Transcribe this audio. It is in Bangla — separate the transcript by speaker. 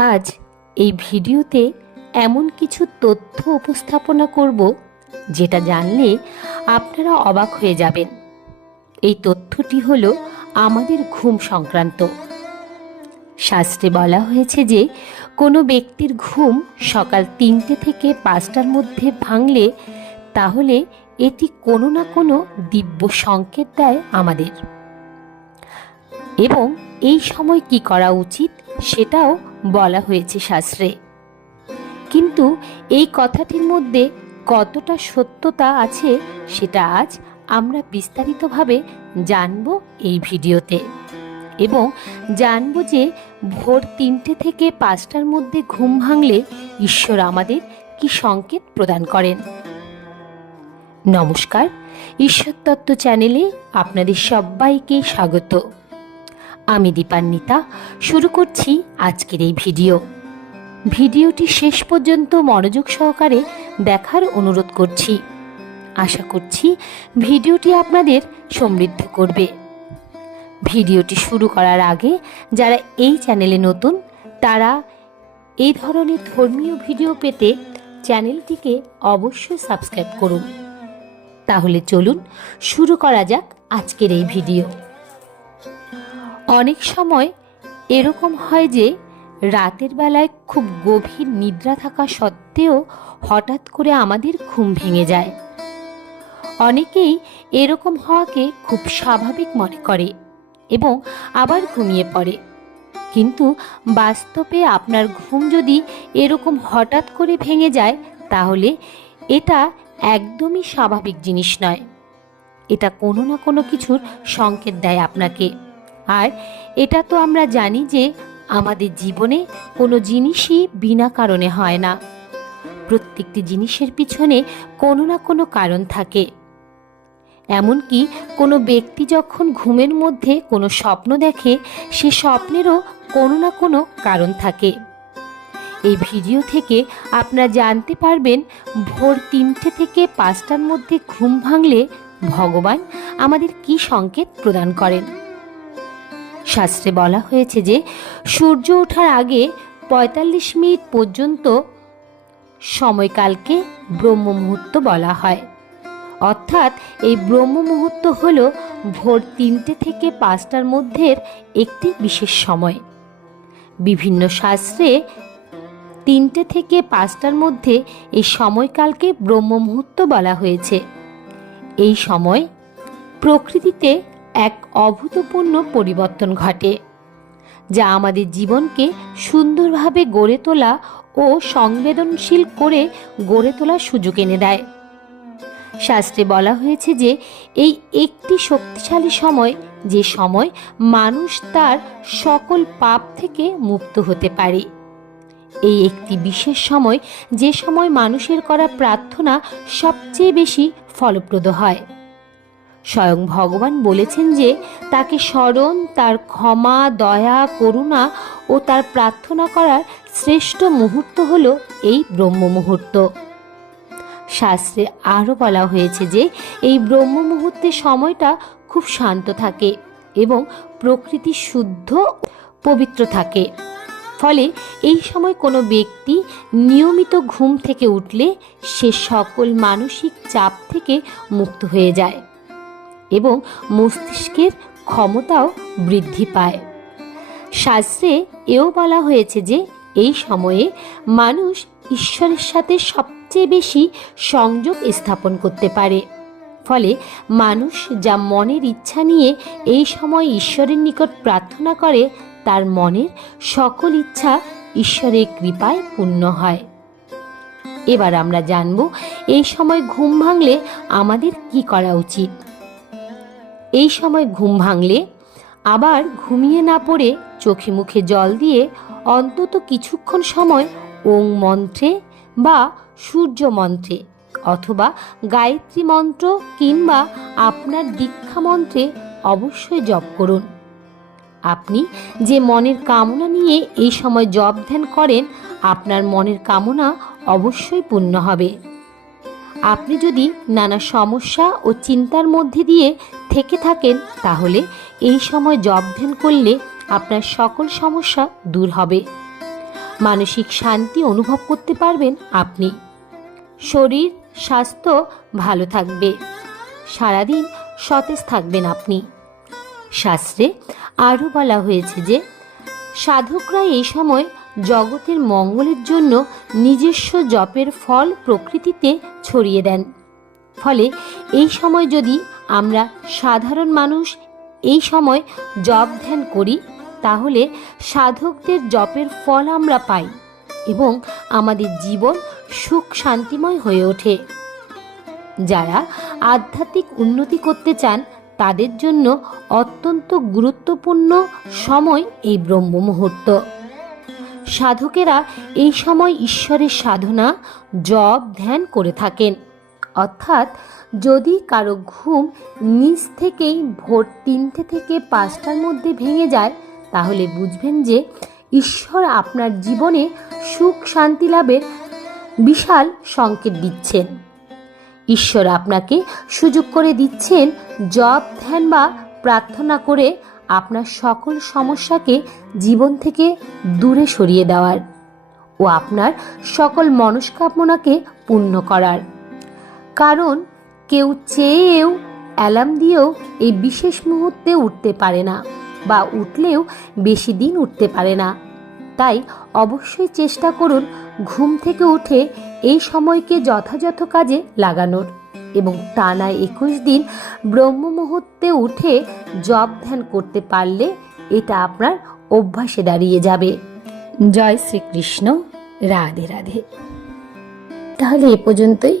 Speaker 1: আজ এই ভিডিওতে এমন কিছু তথ্য উপস্থাপনা করব যেটা জানলে আপনারা অবাক হয়ে যাবেন। এই তথ্যটি হলো আমাদের ঘুম সংক্রান্ত। শাস্ত্রে বলা হয়েছে যে কোনো ব্যক্তির ঘুম সকাল তিনটে থেকে পাঁচটার মধ্যে ভাঙলে তাহলে এটি কোনো না কোনো দিব্য সংকেত দেয় আমাদের। এবং এই সময় কি করা উচিত? সেটাও বলা হয়েছে শাস্ত্রে। কিন্তু এই কথাটির মধ্যে কতটা সত্যতা আছে সেটা আজ আমরা বিস্তারিতভাবে জানব এই ভিডিওতে। এবং জানব যে ভোর তিনটে থেকে পাঁচটার মধ্যে ঘুম ভাঙলে ঈশ্বর আমাদের কি সংকেত প্রদান করেন? নমস্কার ঈশ্বর তত্ত্ব চ্যানেলে আপনাদের সবাইকে স্বাগত। আমি দীপান্বিতা, শুরু করছি আজকের এই ভিডিও। ভিডিওটি শেষ পর্যন্ত মনোযোগ সহকারে দেখার অনুরোধ করছি। আশা করছি ভিডিওটি আপনাদের সমৃদ্ধ করবে। ভিডিওটি শুরু করার আগে যারা এই চ্যানেলে নতুন, তারা এই ধরনের ধর্মীয় ভিডিও পেতে চ্যানেলটিকে অবশ্যই সাবস্ক্রাইব করুন। তাহলে চলুন, শুরু করা যাক আজকের এই ভিডিও। অনেক সময় এরকম হয় যে রাতের বেলায় খুব গভীর নিদ্রা থাকা সত্ত্বেও হঠাৎ করে আমাদের ঘুম ভেঙে যায়। অনেকেই এরকম হওয়াকে খুব স্বাভাবিক মনে করে এবং আবার ঘুমিয়ে পড়ে। কিন্তু বাস্তবে আপনার ঘুম যদি এরকম হঠাৎ করে ভেঙে যায়, তাহলে এটা একদমই স্বাভাবিক জিনিস নয়। এটা কোনো না কোনো কিছুর সংকেত দেয় আপনাকে। আর এটা তো আমরা জানি যে আমাদের জীবনে কোনো জিনিসই বিনা কারণে হয় না। প্রত্যেকটি জিনিসের পিছনে কোনো না কোনো কারণ থাকে। এমনকি কোনো ব্যক্তি যখন ঘুমের মধ্যে কোনো স্বপ্ন দেখে, সে স্বপ্নেরও কোনো না কোনো কারণ থাকে। এই ভিডিও থেকে আপনারা জানতে পারবেন, ভোর তিনটে থেকে পাঁচটার মধ্যে ঘুম ভাঙলে ভগবান আমাদের কি সংকেত প্রদান করেন। শাস্ত্রে বলা হয়েছে যে, সূর্য ওঠার আগে পঁয়তাল্লিশ মিনিট পর্যন্ত সময়কালকে ব্রহ্ম মুহূর্ত বলা হয়। অর্থাৎ এই ব্রহ্ম মুহূর্ত হল ভোর তিনটে থেকে পাঁচটার মধ্যের একটি বিশেষ সময়। বিভিন্ন শাস্ত্রে তিনটে থেকে পাঁচটার মধ্যে এই সময়কালকে ব্রহ্ম মুহূর্ত বলা হয়েছে। এই সময় প্রকৃতিতে এক অভূতপূর্ণ পরিবর্তন ঘটে, যা আমাদের জীবনকে সুন্দরভাবে গড়ে তোলা ও সংবেদনশীল করে গড়ে তোলার সুযোগ এনে দেয়। শাস্ত্রে বলা হয়েছে যে, এই একটি শক্তিশালী সময়, যে সময় মানুষ তার সকল পাপ থেকে মুক্ত হতে পারে। এই একটি বিশেষ সময়, যে সময় মানুষের করা প্রার্থনা সবচেয়ে বেশি ফলপ্রদ হয়। স্বয়ং ভগবান বলেছেন যে তাকে স্মরণ, তার ক্ষমা, দয়া, করুণা ও তার প্রার্থনা করার শ্রেষ্ঠ মুহূর্ত হল এই ব্রহ্ম মুহূর্ত শাস্ত্রে আরও বলা হয়েছে যে এই ব্রহ্ম মুহূর্তের সময়টা খুব শান্ত থাকে এবং প্রকৃতি শুদ্ধ পবিত্র থাকে। ফলে এই সময় কোনো ব্যক্তি নিয়মিত ঘুম থেকে উঠলে সে সকল মানসিক চাপ থেকে মুক্ত হয়ে যায়। এবং মস্তিষ্কের ক্ষমতাও বৃদ্ধি পায়। শাস্ত্রে এও বলা হয়েছে যে, এই সময়ে মানুষ ঈশ্বরের সাথে সবচেয়ে বেশি সংযোগ স্থাপন করতে পারে। ফলে মানুষ যা মনের ইচ্ছা নিয়ে এই সময় ঈশ্বরের নিকট প্রার্থনা করে, তার মনের সকল ইচ্ছা ঈশ্বরের কৃপায় পূর্ণ হয়। এবার আমরা জানব, এই সময় ঘুম ভাঙলে আমাদের কি করা উচিত? এই সময় ঘুম ভাঙলে আবার ঘুমিয়ে না পড়ে চোখে মুখে জল দিয়ে অন্তত কিছুক্ষণ সময় ওং মন্ত্রে বা সূর্য মন্ত্রে অথবা গায়ত্রী মন্ত্র কিংবা আপনার দীক্ষা মন্ত্রে অবশ্যই জপ করুন। আপনি যে মনের কামনা নিয়ে এই সময় জপ ধ্যান করেন, আপনার মনের কামনা অবশ্যই পূর্ণ হবে। আপনি যদি নানা সমস্যা ও চিন্তার মধ্যে দিয়ে থেকে থাকেন, তাহলে এই সময় জব ধ্যান করলে আপনার সকল সমস্যা দূর হবে। মানসিক শান্তি অনুভব করতে পারবেন আপনি। শরীর, স্বাস্থ্য ভালো থাকবে। সারাদিন সতেজ থাকবেন আপনি। শাস্ত্রে আরও বলা হয়েছে যে, সাধকরা এই সময় জগতের মঙ্গলের জন্য নিজস্ব জপের ফল প্রকৃতিতে ছড়িয়ে দেন। ফলে এই সময় যদি আমরা সাধারণ মানুষ, এই সময় জপ ধ্যান করি, তাহলে সাধকদের জপের ফল আমরা পাই এবং আমাদের জীবন সুখ শান্তিময় হয়ে ওঠে। যারা আধ্যাত্মিক উন্নতি করতে চান, তাদের জন্য অত্যন্ত গুরুত্বপূর্ণ সময় এই ব্রহ্ম মুহূর্ত সাধকেরা এই সময় ঈশ্বরের সাধনা, জপ ধ্যান করে থাকেন। অর্থাৎ যদি কারও ঘুম নিচ থেকেই ভোর তিনটে থেকে পাঁচটার মধ্যে ভেঙে যায়, তাহলে বুঝবেন যে ঈশ্বর আপনার জীবনে সুখ শান্তি লাভের বিশাল সংকেত দিচ্ছেন ঈশ্বর আপনাকে সুযোগ করে দিচ্ছেন জপ, ধ্যান বা প্রার্থনা করে আপনার সকল সমস্যাকে জীবন থেকে দূরে সরিয়ে দেওয়ার ও আপনার সকল মনস্কামনাকে পূর্ণ করার। কারণ কেউ চেয়েও অ্যালার্ম দিয়েও এই বিশেষ মুহূর্তে উঠতে পারে না বা উঠলেও বেশি দিন উঠতে পারে না। তাই অবশ্যই চেষ্টা করুন ঘুম থেকে উঠে এই সময়কে যথাযথ কাজে লাগানোর এবং টানা একুশ দিন ব্রহ্ম মুহূর্তে উঠে জপ ধ্যান করতে পারলে এটা আপনার অভ্যাসে দাঁড়িয়ে যাবে। জয় শ্রীকৃষ্ণ। রাধে রাধে। তাহলে এ পর্যন্তই।